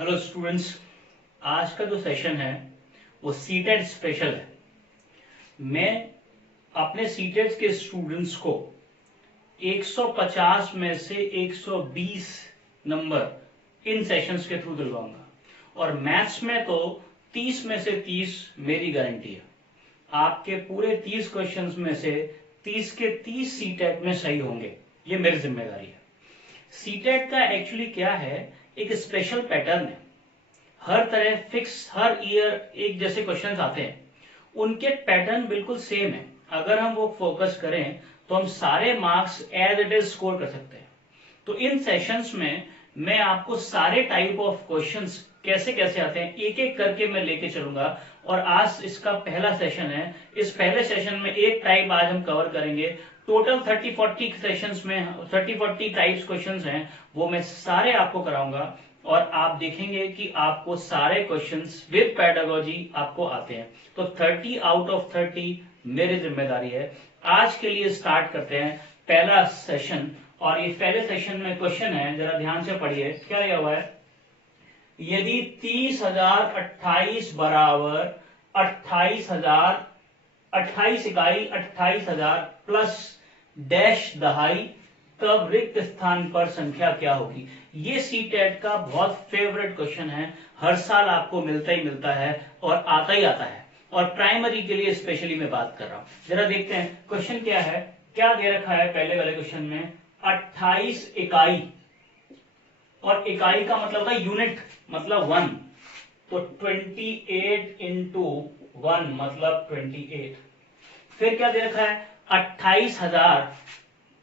Hello students, आज का जो सेशन है वो सीटेट स्पेशल है। मैं अपने सीटेट के स्टूडेंट्स को 150 में से 120 नंबर इन सेशंस के थ्रू दिलवाऊंगा और मैथ्स में तो 30 में से 30 मेरी गारंटी है। आपके पूरे 30 क्वेश्चंस में से 30 के 30 सीटेट में सही होंगे, ये मेरी जिम्मेदारी है। सीटेट का एक्चुअली क्या है, एक स्पेशल पैटर्न है। हर तरह फिक्स हर ईयर एक जैसे क्वेश्चंस आते हैं, उनके पैटर्न बिल्कुल सेम है। अगर हम वो फोकस करें तो हम सारे marks as it is score कर सकते हैं। तो इन सेशंस में मैं आपको सारे टाइप ऑफ क्वेश्चंस कैसे कैसे आते हैं एक एक करके मैं लेके चलूंगा। और आज इसका पहला सेशन है। इस पहले सेशन में एक टाइप आज हम कवर करेंगे। टोटल 30-40 सेशंस में 30-40 टाइप्स क्वेश्चंस हैं, वो मैं सारे आपको कराऊंगा और आप देखेंगे कि आपको सारे क्वेश्चंस विद पेडागोजी आपको आते हैं। तो 30 आउट ऑफ 30 मेरी जिम्मेदारी है। आज के लिए स्टार्ट करते हैं पहला सेशन। और ये पहले सेशन में क्वेश्चन है, जरा ध्यान से पढ़िए क्या दिया हुआ है। यदि 30,028 बराबर 28,000 28 इकाई 28,000 प्लस डैश दहाई, तब रिक्त स्थान पर संख्या क्या होगी। ये सीटेट का बहुत फेवरेट क्वेश्चन है, हर साल आपको मिलता ही मिलता है और आता ही आता है। और प्राइमरी के लिए स्पेशली मैं बात कर रहा हूं। जरा देखते हैं क्वेश्चन क्या है। क्या दे रखा है पहले वाले क्वेश्चन में, 28 इकाई, और इकाई का मतलब है यूनिट, मतलब 1। तो 28 इंटू 1 मतलब 28। फिर क्या दे रखा है, 28,000,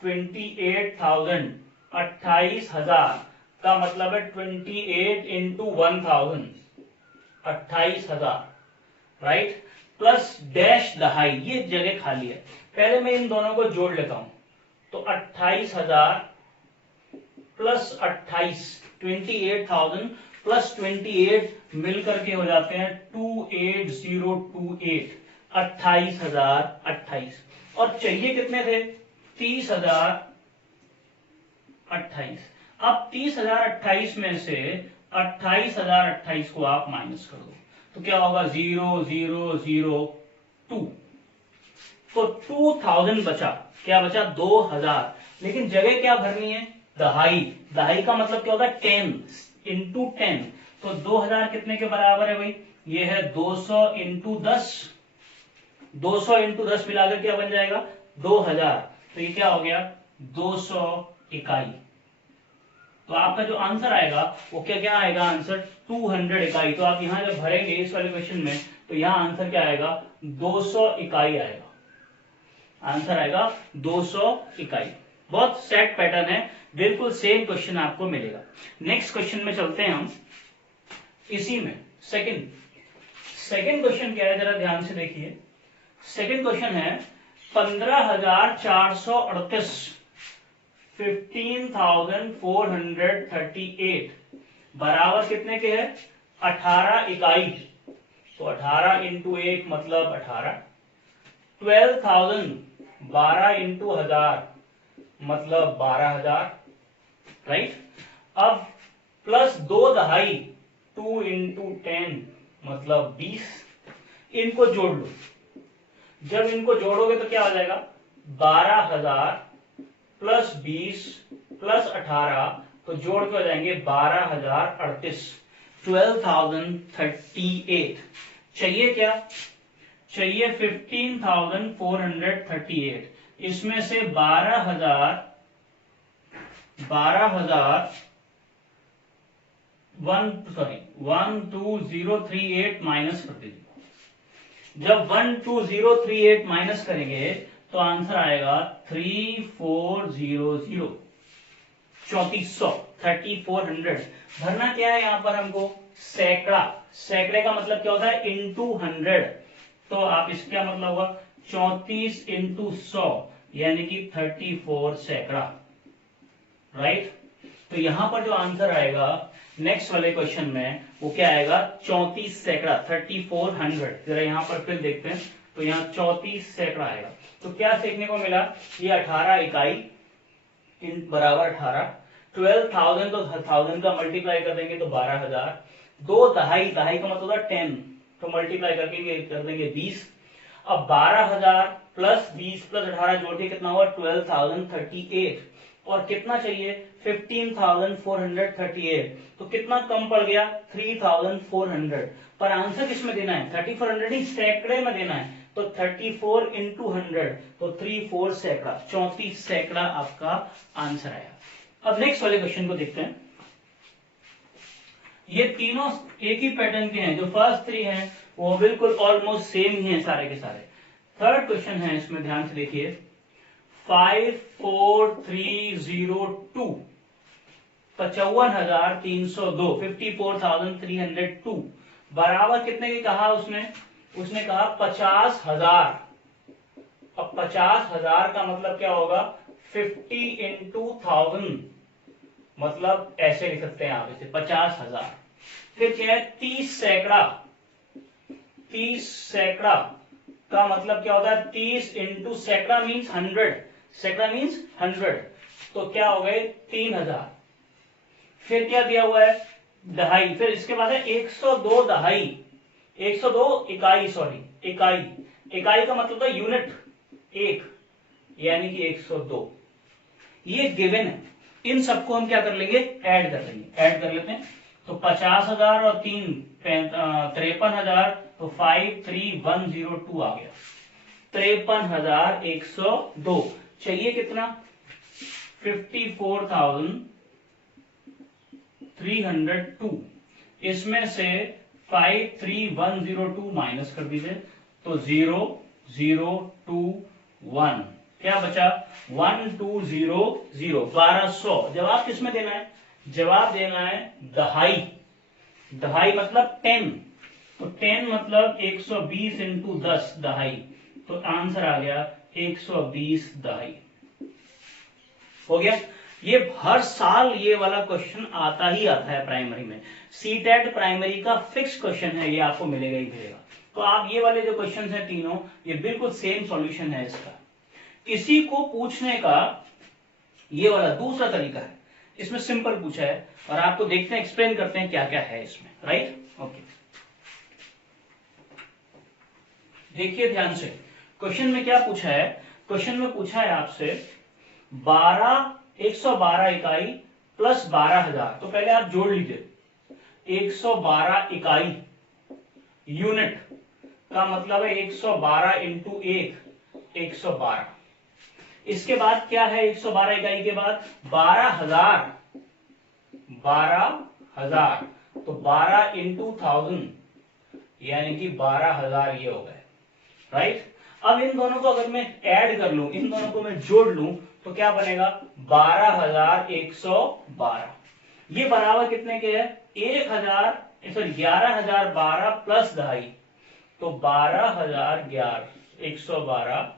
28,000, 28,000 का मतलब है 28 इंटू 1,000, 28,000, राइट। प्लस डैश दहाई, ये जगह खाली है, पहले मैं इन दोनों को जोड़ लेता हूं। तो 28,000 प्लस 28, 28,000 प्लस 28 मिलकर के हो जाते हैं 28028, 28,028। और चाहिए कितने थे, 30,028। अब 30,028 में से 28,028 को आप माइनस कर दो तो क्या होगा, 0,002। तो 2000 बचा, क्या बचा, 2000। लेकिन जगह क्या भरनी है, दहाई। दहाई का मतलब क्या होता है, 10 इंटू 10। तो 2000 कितने के बराबर है भाई, ये है 200 इंटू 10। 200 इंटू 10 मिलाकर क्या बन जाएगा, 2000। तो ये क्या हो गया, 200 इकाई। तो आपका जो आंसर आएगा वो क्या क्या आएगा, आंसर 200 इकाई। तो आप यहां जब भरेंगे इस वाले क्वेश्चन में, तो यहां आंसर क्या आएगा, 200 इकाई आएगा। आंसर आएगा 200 इकाई। बहुत सेट पैटर्न है, बिल्कुल सेम क्वेश्चन आपको मिलेगा। नेक्स्ट क्वेश्चन में चलते हैं हम। इसी में सेकंड क्वेश्चन क्या है, जरा ध्यान से देखिए। सेकंड क्वेश्चन है 15,438, 15,438 बराबर कितने के है, 18 इकाई। तो 18 इंटू 1 मतलब 18। 12,000, 12 इंटू 1000 मतलब 12,000, राइट। अब प्लस 2 दहाई, 2 इंटू 10 मतलब 20। इनको जोड़ लो, जब इनको जोड़ोगे तो क्या हो जाएगा, 12,000 प्लस 20 प्लस 18, तो जोड़ के हो जाएंगे 12,038, 12,038। चाहिए क्या, चाहिए 15,438। इसमें से 12,000 12038 माइनस कर दीजिए। जब 12038 माइनस करेंगे तो आंसर आएगा 3400, 3400, 3400। भरना क्या है यहां पर हमको, सैकड़ा। सैकड़े का मतलब क्या होता है, इंटू 100। तो आप इसका मतलब होगा 34 इंटू 100 यानी कि 34 सैकड़ा, राइट। तो यहां पर जो आंसर आएगा नेक्स्ट वाले क्वेश्चन में वो क्या आएगा, 34 सैकड़ा, 3400। जरा यहां पर फिर देखते हैं, तो यहाँ 34 सैकड़ा आएगा। तो क्या सीखने को मिला, ये 18 इकाई बराबर 18, 12,000 तो 1000 का मल्टीप्लाई कर देंगे तो 12,000। 2 दहाई, दहाई का मतलब होता है 10, तो मल्टीप्लाई करके कर देंगे 20। अब 12,000 प्लस 20 प्लस 18 जोड़ के कितना हुआ 12,038, और कितना चाहिए 15,438, तो कितना कम पड़ गया 3,400। पर आंसर किसमें देना है 3,400 ही सैकड़े में देना है, तो 34 इंटू 100, तो 34 सैकड़ा, 34 सैकड़ा आपका आंसर आया। अब नेक्स्ट वाले क्वेश्चन को देखते हैं। ये तीनों एक ही पैटर्न के हैं, जो फर्स्ट 3 हैं वो बिल्कुल ऑलमोस्ट सेम ही हैं सारे के सारे। थर्ड क्वेश्चन है, इसमें ध्यान से देखिए, 54,302, 55,302, 54,302 बराबर कितने की कहा उसने कहा 50,000। अब 50,000 का मतलब क्या होगा 50 इंटू 1000, मतलब ऐसे लिख सकते हैं आप इसे 50,000। फिर क्या है 30 सैकड़ा, 30 सैकड़ा का मतलब क्या होता है 30 इंटू सैकड़ा मीन्स 100, सैकड़ा मीन्स 100, तो क्या हो गए 3,000। फिर क्या दिया हुआ है दहाई, फिर इसके बाद है 102 दहाई, 102 इकाई, सॉरी इकाई, इकाई का मतलब है यूनिट, एक, यानी कि 102। ये गिवन है, इन सबको हम क्या कर लेंगे ऐड कर लेंगे, ऐड कर लेते हैं। तो 50,000 और 3 53,000, तो 53,102 आ गया, 53,102। चाहिए कितना 54,302, इसमें से 53,102 माइनस कर दीजिए, तो 0,021, क्या बचा 1,200, 1200। जवाब किसमें देना है, जवाब देना है दहाई, दहाई मतलब 10, तो 10 मतलब 120 इंटू 10 दहाई, तो आंसर आ गया 120 दहाई। हो गया। ये हर साल ये वाला क्वेश्चन आता ही आता है प्राइमरी में, सीटेट प्राइमरी का फिक्स क्वेश्चन है, ये आपको मिलेगा ही मिलेगा। तो आप ये वाले जो क्वेश्चन है तीनों, ये बिल्कुल सेम सॉल्यूशन है इसका। इसी को पूछने का ये वाला दूसरा तरीका है, इसमें सिंपल पूछा है, और आपको देखते हैं एक्सप्लेन करते हैं क्या क्या है इसमें, राइट। ओके, देखिए ध्यान से, क्वेश्चन में क्या पूछा है, क्वेश्चन में पूछा है आपसे 112 इकाई प्लस 12,000, तो पहले आप जोड़ लीजिए 112 इकाई, यूनिट का मतलब है 112 इंटू 1, 112। इसके बाद क्या है 112 इकाई के बाद 12,000, 12,000, तो 12 इंटू 1000, यानी कि 12,000 ये हो गए, राइट। अब इन दोनों को अगर मैं ऐड कर लूं, इन दोनों को मैं जोड़ लूं, तो क्या बनेगा 12,112। ये बराबर कितने के है 11,012 प्लस दहाई, तो 12,011 112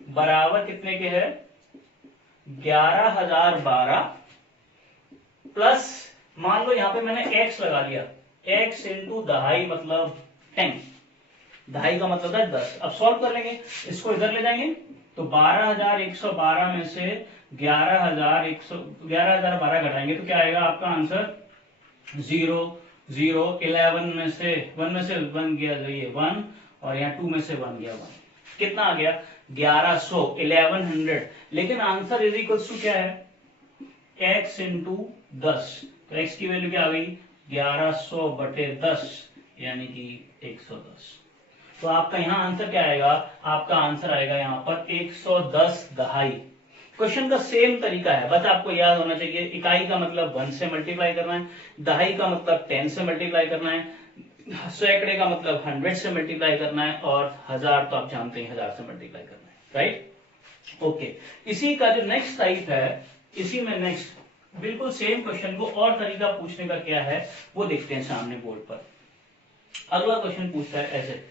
बराबर कितने के है 11,012 प्लस, मान लो यहां पे मैंने x लगा दिया, x इंटू दहाई मतलब 10, दहाई का मतलब है 10। अब सॉल्व कर लेंगे, इसको इधर ले जाएंगे, तो 12,112 में से 11,012 घटाएंगे तो क्या आएगा आपका आंसर 0, 0, 11 में से 1 गया, ये 1, और यहाँ 2 में से 1 गया 1, कितना आ गया 1100, 1100। लेकिन आंसर इज इक्वल टू क्या है x इंटू 10, तो x की वैल्यू क्या आ गई 1100 बटे 10, यानी कि 110। तो आपका यहाँ आंसर क्या आएगा, आपका आंसर आएगा यहाँ पर 110 दहाई। क्वेश्चन का सेम तरीका है, बस आपको याद होना चाहिए इकाई का मतलब 1 से मल्टीप्लाई करना है, दहाई का मतलब 10 से मल्टीप्लाई करना है, सैकड़े का मतलब 100 से मल्टीप्लाई करना है, और 1000 तो आप जानते हैं 1000 से मल्टीप्लाई करना है, राइट। ओके, इसी का जो नेक्स्ट टाइप है, इसी में नेक्स्ट बिल्कुल सेम क्वेश्चन को और तरीका पूछने का क्या है वो देखते हैं सामने बोर्ड पर। अगला क्वेश्चन पूछता है ऐसे,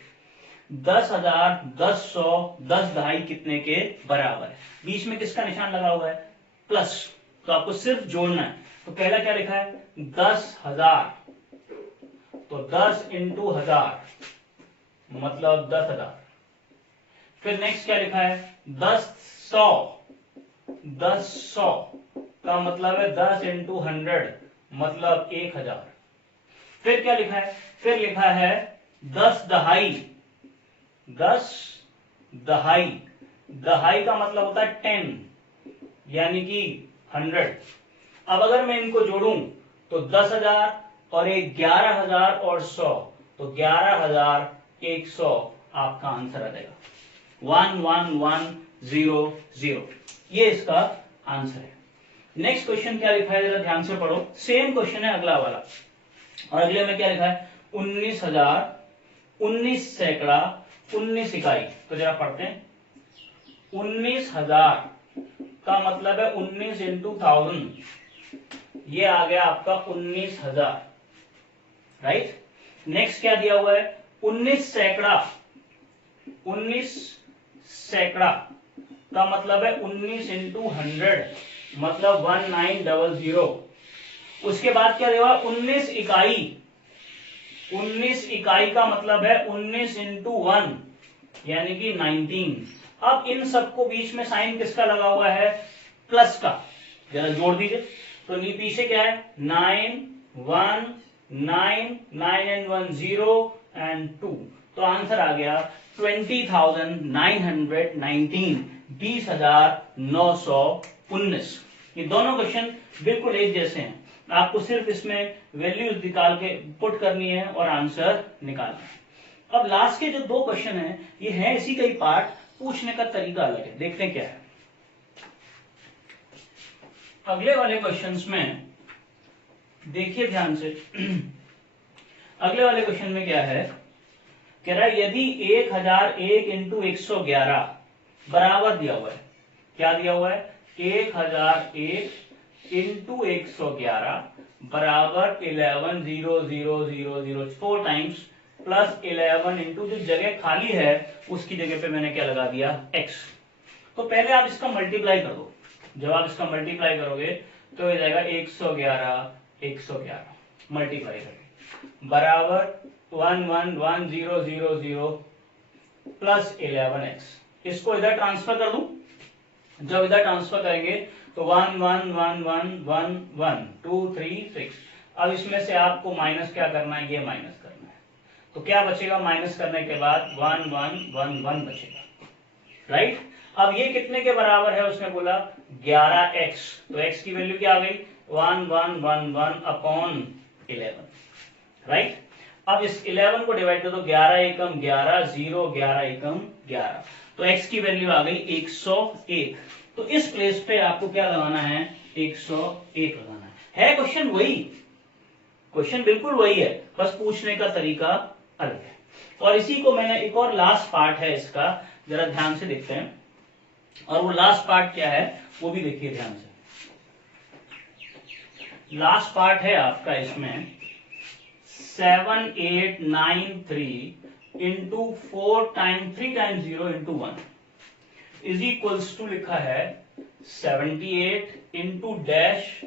10,000, 10,100, 10 दहाई कितने के बराबर है, बीच में किसका निशान लगा हुआ है प्लस, तो आपको सिर्फ जोड़ना है। तो पहला क्या लिखा है 10,000, तो 10 इंटू 1000 मतलब 10,000। फिर नेक्स्ट क्या लिखा है 10,100, 10,100 का मतलब है 10 इंटू 100 मतलब 1000। फिर क्या लिखा है, फिर लिखा है 10 दहाई, 10 दहाई, दहाई का मतलब होता है 10 यानी कि 100। अब अगर मैं इनको जोड़ूं तो 10,000 और एक 11,000 और 100, तो 11,100 आपका आंसर आ जाएगा। 11100, ये इसका आंसर है। नेक्स्ट क्वेश्चन क्या लिखा है, जरा ध्यान से पढ़ो। सेम क्वेश्चन है अगला वाला, और अगले में क्या लिखा है, 19,000, 19 सैकड़ा, 19 इकाई। तो जरा पढ़ते हैं। 19,000 का मतलब है 19 इंटू 1000, ये आ गया आपका 19,000, राइट। नेक्स्ट क्या दिया हुआ है, 19 सैकड़ा, 19 सैकड़ा का मतलब है 19 इंटू 100 मतलब 1900। उसके बाद क्या दिया हुआ, 19 इकाई, 19 इकाई का मतलब है 19 इंटू 1 यानी कि 19। अब इन सबको बीच में साइन किसका लगा हुआ है, प्लस का, जरा जोड़ दीजिए। तो पीछे क्या है, 9 1 9 9 एंड 1 0 एंड 2, तो आंसर आ गया 20,919, 20,919। ये दोनों क्वेश्चन बिल्कुल एक जैसे हैं, आपको सिर्फ इसमें वैल्यूज निकाल के पुट करनी है और आंसर निकालना है। अब लास्ट के जो दो क्वेश्चन हैं, ये हैं इसी का ही पार्ट, पूछने का तरीका अलग है। देखते हैं क्या है अगले वाले क्वेश्चंस में, देखिए ध्यान से। अगले वाले क्वेश्चन में क्या है, कह रहा है यदि 1001 इंटू 111 बराबर दिया हुआ है, क्या दिया हुआ है, 1001 इंटू 111 बराबर 11,0,0,0,0 4 टाइम्स प्लस 11 इंटू जो जगह खाली है उसकी जगह पे मैंने क्या लगा दिया, x। तो पहले आप इसका मल्टीप्लाई कर दो, जब आप इसका मल्टीप्लाई करोगे तो ये जाएगा 111 111 मल्टीप्लाई करेंगे बराबर 11,10,0,0 प्लस 11x। इसको इधर ट्रांसफर कर दूं, जब इधर ट्रांसफर करेंगे तो 1,1,1,1,1 2 3 6। अब इसमें से आपको माइनस क्या करना है, ये माइनस करना है, तो क्या बचेगा, माइनस करने के बाद 1,1,1,1 बचेगा, राइट। अब ये कितने के बराबर है, उसने बोला 11x, तो x की वैल्यू क्या आ गई, 1,1,1,1 अपॉन 11, राइट। अब इस 11 को डिवाइड कर दो, 11 एकम 11 0 11 एकम 11, तो x की वैल्यू आ गई 101। तो इस प्लेस पे आपको क्या लगाना है, 101 लगाना है क्वेश्चन वही, क्वेश्चन बिल्कुल वही है, बस पूछने का तरीका अलग है। और इसी को मैंने, एक और लास्ट पार्ट है इसका, जरा ध्यान से देखते हैं, और वो लास्ट पार्ट क्या है वो भी देखिए ध्यान से। लास्ट पार्ट है आपका इसमें 7893 into 4 time 3 time 0 into 1 is equals to लिखा है 78 इंटू डैश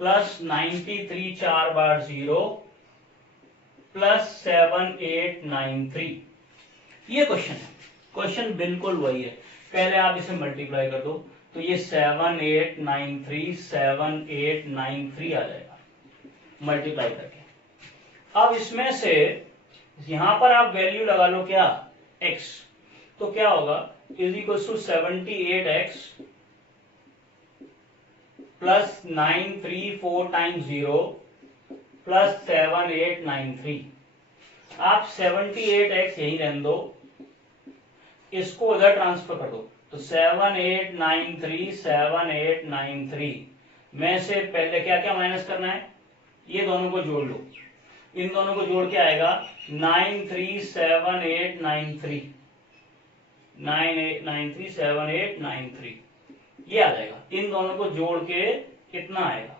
प्लस 93 4 बार 0 प्लस 7893। ये क्वेश्चन है, क्वेश्चन बिल्कुल वही है। पहले आप इसे मल्टीप्लाई कर दो तो ये 7893 आ जाएगा मल्टीप्लाई करके। अब इसमें से यहां पर आप वैल्यू लगा लो क्या, x, तो क्या होगा, is equal to 78x plus 934 times 0 plus 7893। आप 78x यही रहने दो, इसको उधर ट्रांसफर कर दो, तो 7893 में से पहले क्या क्या माइनस करना है, ये दोनों को जोड़ लो, इन दोनों को जोड़ के आएगा 937893 98937893, ये आ जाएगा। इन दोनों को जोड़ के कितना आएगा,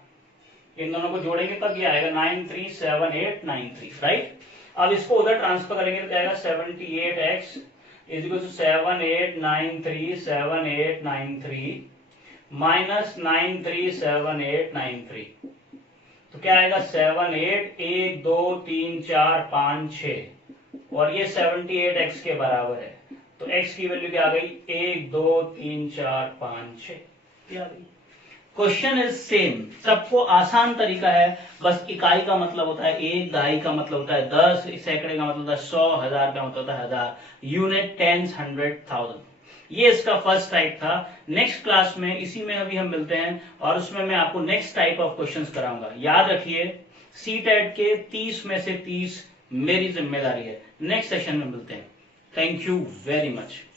इन दोनों को जोड़ेंगे तब ये आएगा 937893, राइट। अब इसको उधर ट्रांसफर करेंगे तो क्या आएगा, 78x is equal to 7893 minus 937893, तो क्या आएगा 78 1 2 3 4 5 6, और ये 78x के बराबर है, तो x की वैल्यू क्या आ गई, 1 2 3 4 5 6, ये आ गई। क्वेश्चन इज सेम, सबको आसान तरीका है, बस इकाई का मतलब होता है एक, दहाई का मतलब होता है 10, सैकड़े का मतलब होता है 100, हजार का मतलब होता है 1000, यूनिट, टेंस, 100, 1000। ये इसका फर्स्ट टाइप था। नेक्स्ट क्लास में इसी में अभी हम मिलते हैं और उसमें मैं आपको नेक्स्ट टाइप ऑफ क्वेश्चंस कराऊंगा। याद रखिए सीटेट के 30 में से 30 मेरी जिम्मेदारी है। नेक्स्ट सेशन में मिलते हैं। Thank you very much.